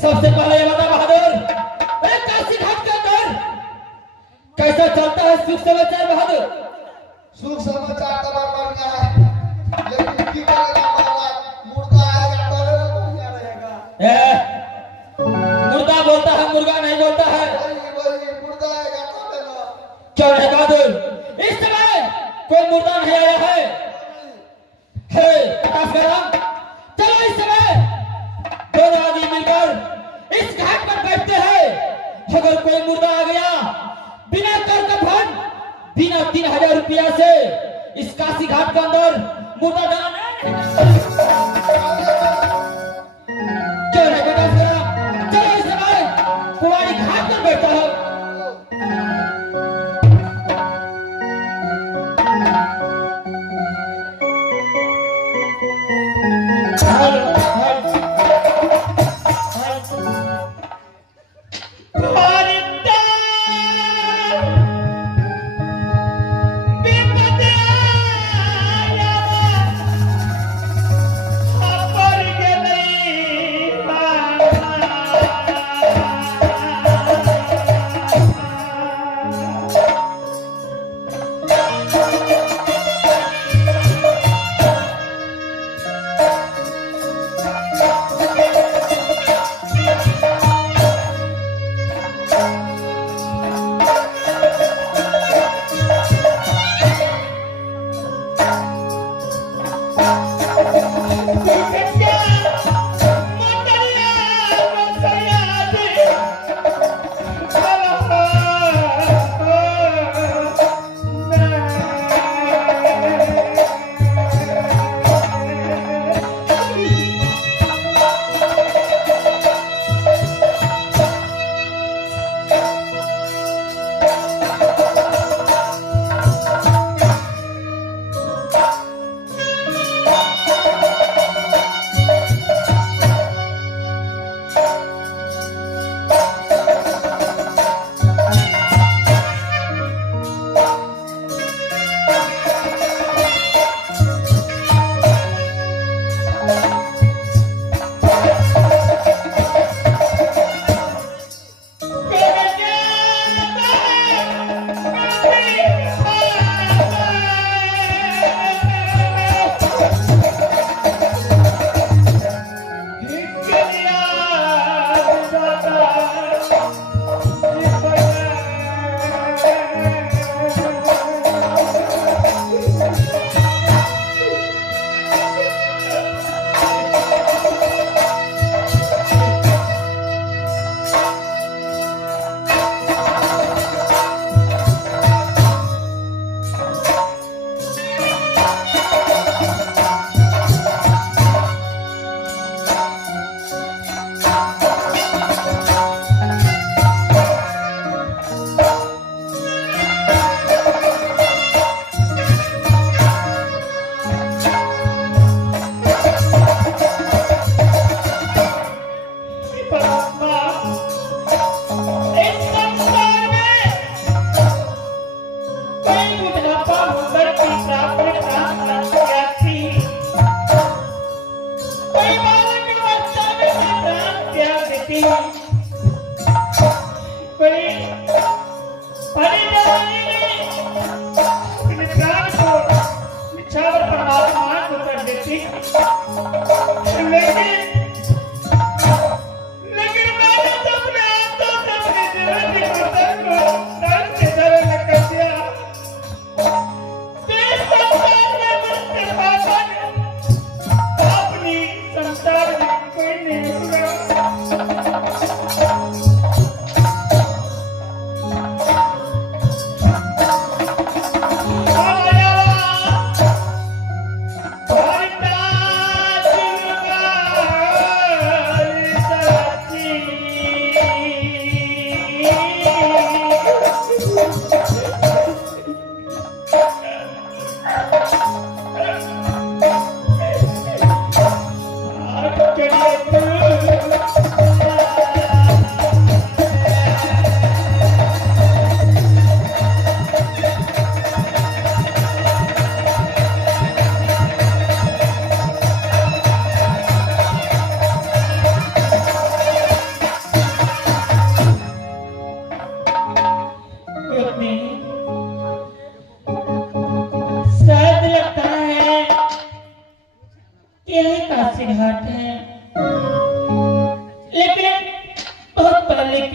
सबसे पहले ये बता बहादुर, काशी घाट के अंदर कैसा चलता है सुख समाचार बहादुर? सुख समाचार तो बढ़िया है, लेकिन की करेगा महाराज, मुर्दा आएगा तो बढ़िया रहेगा। मुर्दा बोलता है, मुर्गा नहीं बोलता है। वही मुर्दा आएगा तो क्यों नहीं बहादुर? इस समय कोई मुर्दा नहीं आया है। प्रकाश गरम, चलो इस समय दोनों आदमी मिलकर इस घाट पर बैठते हैं। अगर कोई मुर्दा आ गया बिना कर कफन, बिना 3000 रुपया से इस काशी घाट के अंदर मुर्दा जाना नहीं। क्यों नहीं प्रकाश गरम, चलो इस समय कुंवारी घाट पर बैठता है। संसार में कोई नहीं होगा।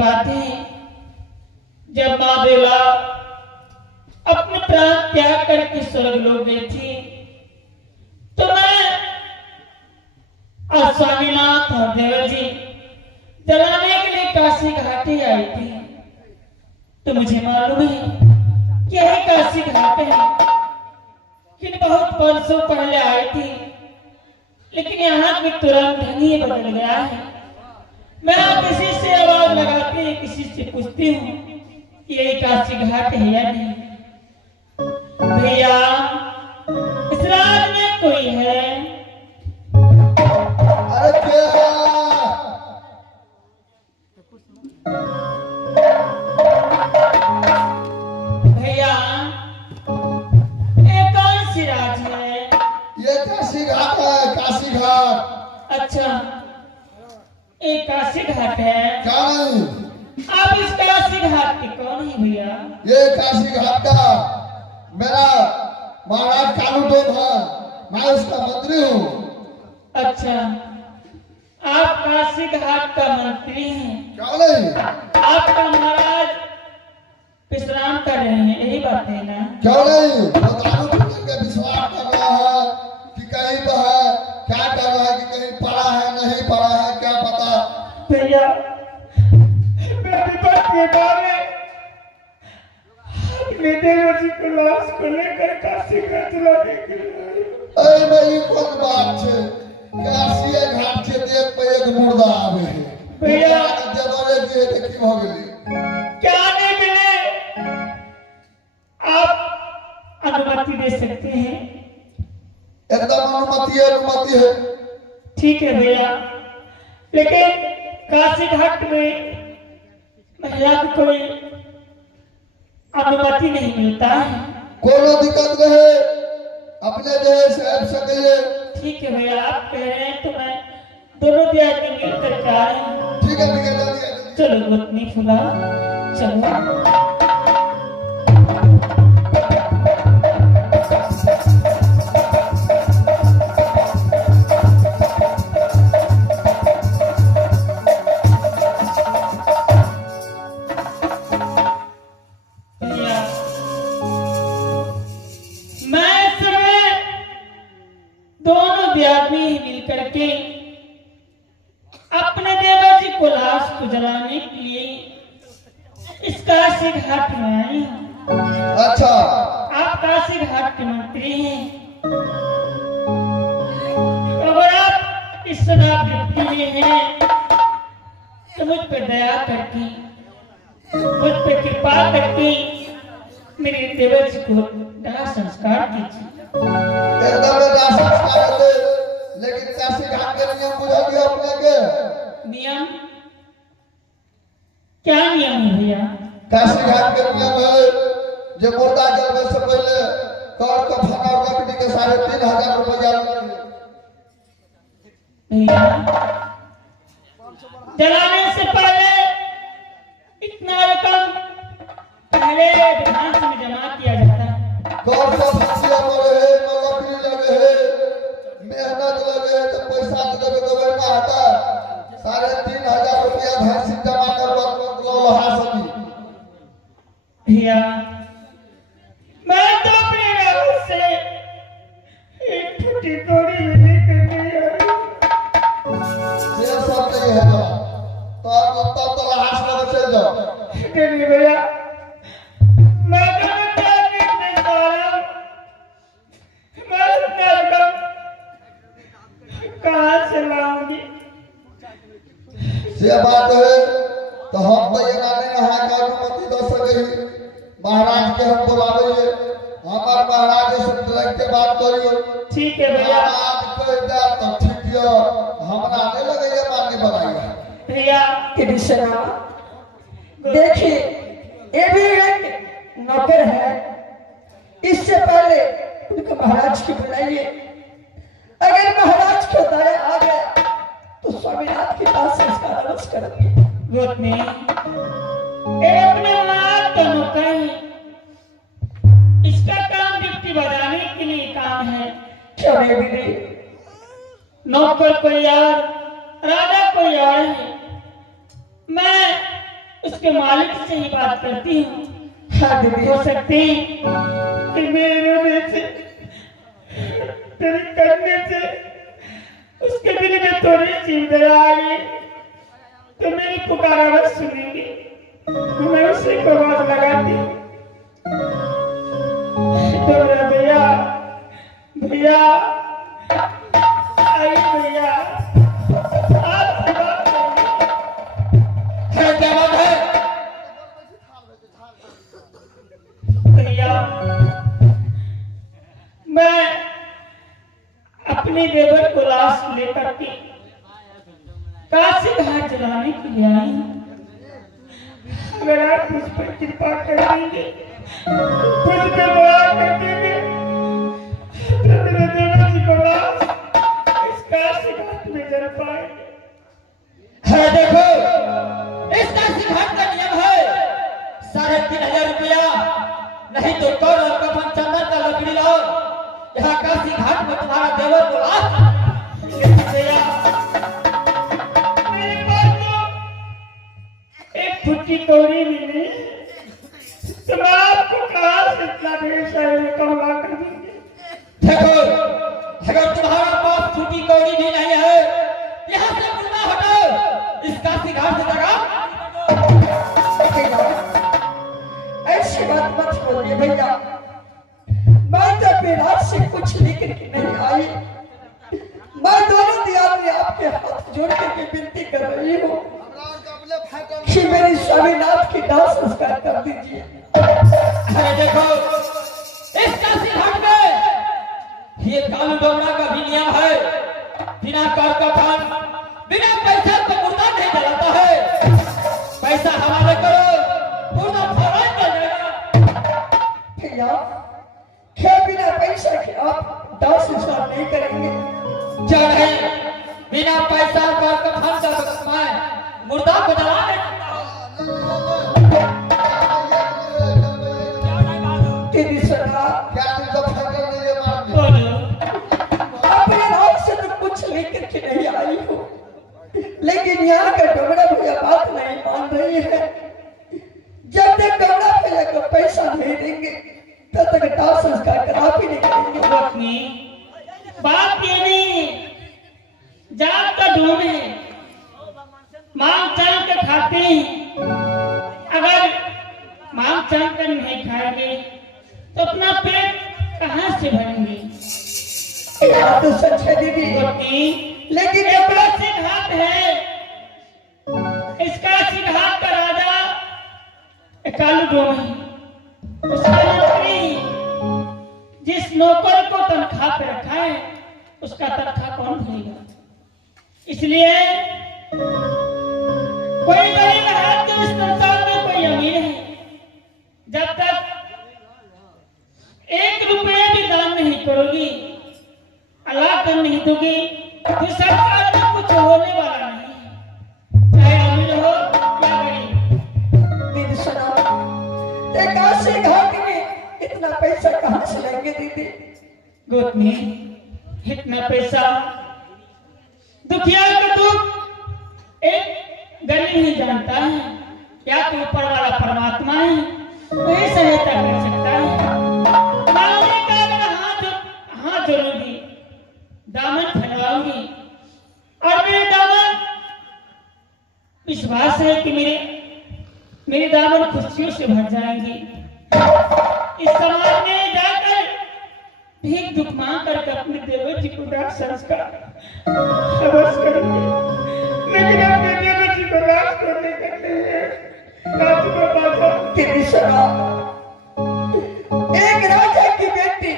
बात है, जब माँ बेला अपने प्राण त्याग करके स्वर्ग लोग गई थी, तो मैं और स्वामीनाथ और देवर जी जलाने के लिए काशी घाटी आई थी। तो मुझे मालूम है कि यही काशी घाट है, कि बहुत वर्षों पहले आई थी, लेकिन यहाँ भी तुरंत ही बदल गया है। मैं किसी से आवाज लगाती, किसी से पूछती हूँ कि यही काशी घाट है या नहीं। भैया इस रात में कोई है? अरे क्या भैया ये कौन सी रात है? ये काशी घाट है, काशी घाट। अच्छा ये काशी घाट है। क्या नहीं? आप इस काशी घाट के कौन है भैया? ये काशी घाट का मेरा महाराज कालूटोन है, मैं उसका मंत्री हूँ। अच्छा आप काशी घाट का मंत्री हैं। क्या नहीं? आपका महाराज विश्राम कर रहे हैं, यही बात है ना? क्यों नहीं? वो कालूटोन के विश्वास कर रहा है कि कहीं पर है, क्या कर रहा है, कि कहीं पड़ा है नहीं पड़ा है, क्या पता। भैया मैं विपद के बारे अपने देवर जी को लाश को लेकर काशी घाट लाने के लिए। अरे नहीं कोई बात है, काशी घाट से देख पे एक मुर्दा आवे है भैया जबरे की है देखी हो गई। क्या आने के लिए आप अनुमति दे सकते हैं? एकदम अनुमति है। ठीक है भैया, लेकिन काशी घाट में महिला को कोई अनुमति नहीं मिलता है। कोनो दिक्कत नहीं, अपने जो है साहब सके। ठीक है भैया, आप कह रहे हैं तो मैं दोनों दिया के मिलकर के आ रहे हैं। ठीक है चलो गोतनी फुला चलो। अपने देवर जी को लाश को जलाने के लिए इस काशी घाट में आई हूँ। अच्छा आप काशी घाट के मंत्री हैं, अगर आप इस शराब लिए हैं तो मुझ पर दया करके, मुझ पर कृपा करके मेरे देवर जी को दाह संस्कार कीजिए। एकदम दाह संस्कार दे, लेकिन काशी घाट के नियम बुझा दिया अपने के। नियम क्या नियम है भैया? काशी घाट के नियम है जो मुर्दा जलने से पहले कर का फना लकड़ी के 3,500 रुपया भैया जलाने से पहले इतना रकम पहले एडवांस में जमा किया जाता है। कर का फसिया पड़े है, लकड़ी लगे है, मेहनत लगे है, तो पैसा देवे तो ना आता। 3,500 रुपया भैंसी जमा कर लोहा सकी। भैया मैं तो अपने गाँव से एक फुटी कौड़ी भी लेकर नहीं आई। ये सब नहीं है तो आप तब तो लाश में चल जाओ। नहीं भैया मैं तो नहीं सारा मैं अपना रकम कहाँ से लाऊंगी? ये बात है तो हम तो ये नाने नहा का अनुमति दे सके। महाराज के हम बुलावे, हमार महाराज से डायरेक्ट के बात करियो। ठीक है भैया। आज कह दे तो ठीक है, हमरा नहीं लगे ये माने बनाएगा भैया। कृष्णा देखिए ये भी एक नौकर है, इससे पहले उनके महाराज की बुलाइए। अगर महाराज को दया आ गया तो स्वामीनाथ के पास संस्कार अवश्य करेंगे। गोतनी अपने महाराज का नौकर है, इसका काम ड्यूटी बजाने के लिए काम है। क्या विधि? नौकर कोई और राजा कोई और है। मैं उसके मालिक से ही बात करती हूँ। हाँ दीदी, हो सकती कि मेरे रोने से, तेरे करने से उसके दिल में थोड़ी सी दया आ गई तो मेरी पुकार आवाज सुनेंगी, मैं उसी को आवाज लगाती। तो मेरा भैया भैया आई भैया, आपसे बात करनी है। क्या बात है? भैया। मैं अपनी देवर को लाश लेकर के काशी घाट जलाने के लिए आई हूँ। अगर आप मुझ पर कृपा कर देंगे, मुझ पर दया कर देंगे तो मेरे देवर जी को लाश इस काशी घाट में जल पाएंगे। है देखो, इस काशी घाट का नियम है 3,500 रुपया, नहीं तो कौर और कफन चंदन का लकड़ी लाओ। यहाँ काशी घाट में तुम्हारा देवर को लाश। मेरे पास तो एक फुट्टी कौड़ी भी नहीं, तो मैं आपको कहाँ से इतना ढेर सारी रकम ला कर दूंगी। देखो, अगर तुम्हारा पास फूटी कौड़ी भी नहीं है, यहाँ से मुर्दा हटाओ, इस काशी घाट से जगह। ऐसी बात मत बोलिए भैया, मैं तो अपने रात से कुछ लेकर के नहीं आई। मैं दोनों दयाल में आपके हाथ जोड़ करके विनती कर रही हूँ कि मेरी स्वामीनाथ की दाह संस्कार कर दीजिए। अरे देखो, इस काशी घाट में ये कानून डोमरा का भी नियम है, बिना कर कफन, बिना पैसा तो मुर्दा नहीं जलाता है। पैसा हवाले करो, मुर्दा फौरन जल जाएगा। भैया, क्या बिना पैसा के आप दाह संस्कार नहीं करेंगे? क्या नहीं, बिना पैसा कर कफन जब मैं मुर्दा को जला नहीं दीदी सुना, क्या तुमको फकर नहीं है मार बोलो। अपने रात से तो कुछ लेकर के नहीं आई हूँ, लेकिन यहाँ का डोमरा भैया बात नहीं मान रही है। जब तक डोमरा भैया को पैसा नहीं देंगे तब तक दाह संस्कार करा भी नहीं करेंगे। पत्नी, बात ये नहीं, जात का ढूंढ है, मांग चाल के खाते हैं। अगर मांग चाल कर नहीं खाएंगे तो अपना पेट कहाँ से भरेंगे? ये बात तो सच है दीदी, पत्नी, लेकिन ये बड़ा सिद्धांत है। इसका सिद्धांत का राजा कालू डोम है, उसका मंत्री जिस नौकर को तनख्वाह पे रखा है उसका तनख्वाह कौन भरेगा? इसलिए कोई गरीब है तो इस संसार में कोई अमीर है, जब तक 1 रुपया भी दान नहीं करोगी, अल्लाह कर नहीं दोगी, तो संसार में कुछ होने वाला नहीं, चाहे अमीर हो या गरीब। दीदी सुना, ते काशी घाट में इतना पैसा कहाँ से लेंगे दीदी? गोतनी, इतना पैसा दुखिया का दुख एक गरीब ही जानता है, क्या तो ऊपर वाला परमात्मा है वही सहायता कर सकता है। मांगने का अगर हाथ जोड़ूंगी, दामन फैलाऊंगी और मेरे दामन, विश्वास है कि मेरे दामन खुशियों से भर जाएंगे। इस समाज में जाकर भीख दुख मांग करके अपने देवर जी को दाह संस्कार अवश्य करेंगे, लेकिन अपने देवर जी को राज करने करते हैं राज को बाजा। दीदी सुना, एक राजा की बेटी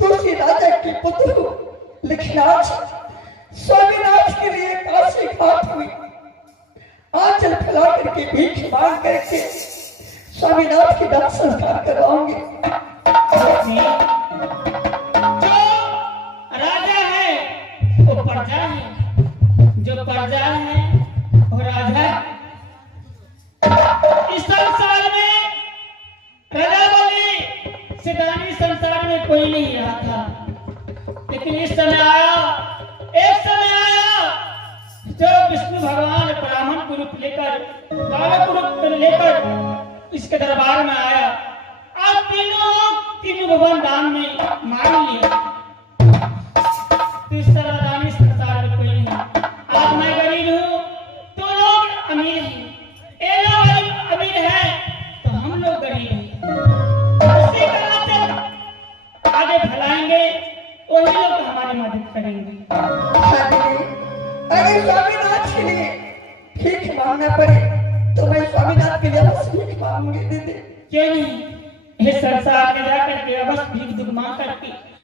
दूसरी राजा की पुत्र, लेकिन आज स्वामीनाथ के लिए काशी घाट में आंचल फैला करके भीख मांग करके स्वामीनाथ की दाह संस्कार करवाऊंगी। जो राजा है वो प्रजा है, जो प्रजा है वो राजा है। इस संसार में राजा बोली सिदानी संसार में कोई नहीं रहा था, लेकिन इस समय आया, एक समय आया जो विष्णु भगवान ब्राह्मण को रूप लेकर बाबा को लेकर इसके दरबार में आया। आज तीनों भगवान दान में मांग लिया। तो इस तरह दानी संसार में कोई नहीं। आज मैं गरीब हूँ तो लोग अमीर हैं, ये लोग अमीर हैं तो हम लोग गरीब हैं। उसी का नाते आगे फैलाएंगे, वही लोग हमारी मदद करेंगे। हाँ दीदी, अगर स्वामीनाथ के लिए भीख मांगना पड़े तो मैं स्वामीनाथ के लिए बस भीख मांगूंगी दीदी। क्यों नहीं, इस संसार में